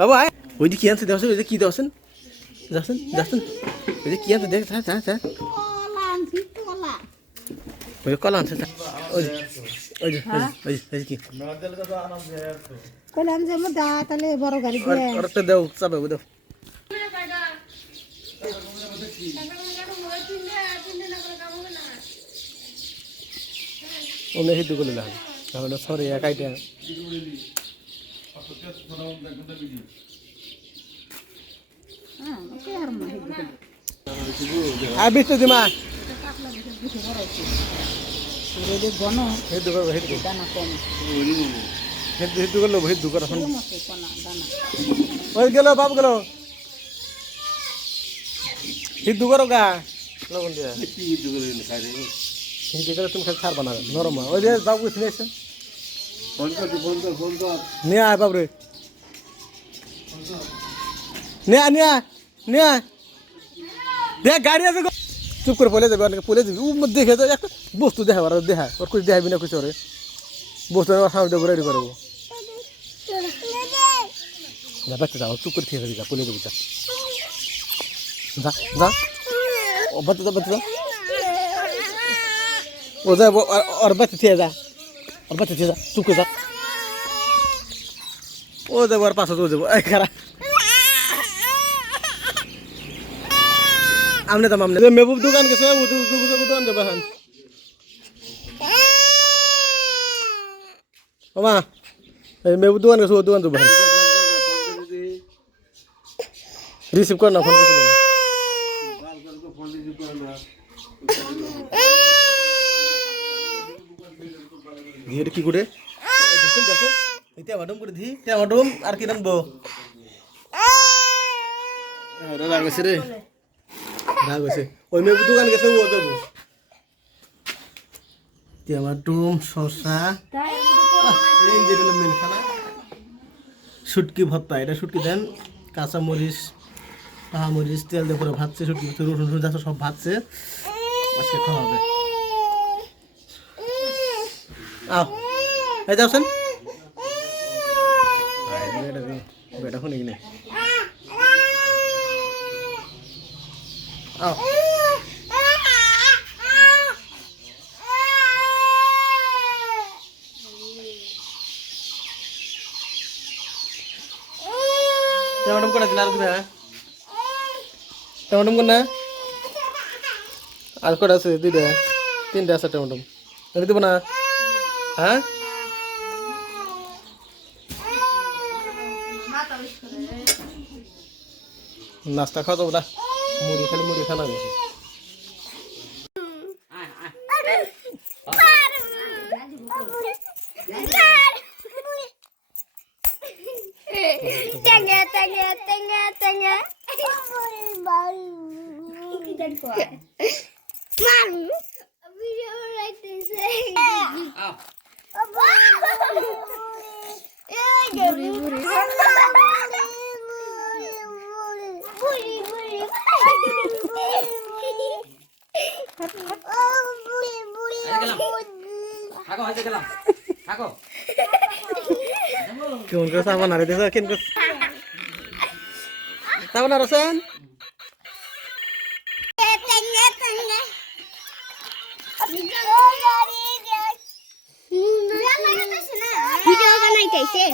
বাবা ওই যে কি আনছে দেখছেন ওই যে কি দেখছেন দেখছেন দেখছেন ওই যে কি আনছে দেখ ওই যে কলা আনছে ওই যে ওই যে ওই যে কি কইলাম যে দা তাহলে বড় গাড়ি দিয়ে আর একটা দাও চাবে দাও ওনে হিদু করে লাগ তাহলে সরি একাইটা আর বিস্তে দিমা রেডি বনো হিদু করবে হিদু দানা কম হিদু করলো হিদু করা শুন মতে কোনা দানা ওই গেল বাপ গেল হিদু করো গা লবণ দিয়া কি হিদু করে খাই হিদু করে তুমি খালি ছাড়বা না নরম ওই যে বাবু শুনে এসে ফোন কর নিয়ে আয় বাবরে নিয়ে নিয়ে নিয়ে দেখ গাড়ি আছে চুপ করে পলে যাবে অনেকে পলে যাবি ও দেখে তো একটা বস্তু দেখা আর দেখা ওর কিছু দেখাবি না কিছু ওরে বস্তু সামনে ঘুরে রেডি করবো যা বাচ্চা যাও চুপ করে থেকে যাবি যা পলে যাবি যা যা যা ও বাচ্চা যা বাচ্চা ও যা ওর বাচ্চা থেকে যা ওর বাচ্চা থেকে যা চুপ করে যা ও যাবো আর পাশে ও যাবো খারাপ আমনে তো আমনে মেহবুব দোকান গেছে দোকান যাবো এখন ওমা এই মেহবুব দোকান গেছে ও দোকান যাবো রিসিভ কর না ফোন করছিল দিয়ে কি করে ম্যাডাম করে দি ম্যাডাম আর কি রানবো রাগ হয়েছে রে রাগ হয়েছে ওই মেয়ে দোকান গেছে ও যাবো টমাটুম শসা এই যেটা মেন খানা শুটকি ভর্তা এটা শুটকি দেন কাঁচা মরিচ পাহা মরিচ তেল দিয়ে পুরো ভাজছে শুটকি রসুন যাচ্ছে সব ভাজছে আজকে খাওয়া হবে আও এই যাচ্ছেন বেটা শুনে কিনে আও टमाटम कोणा दिला तुला टमाटम कोण ना आज कोणा আছে দুইটা তিনটা আছে টমেটো এটা দিব না হ্যাঁ নাস্তা খাওয়া যাবো না মুড়ি খালি মুড়ি খানা বেশি কেমন করে সাবান আরে দেখো কেন করে সাবান আর রসন ভিডিও বানাইতেছে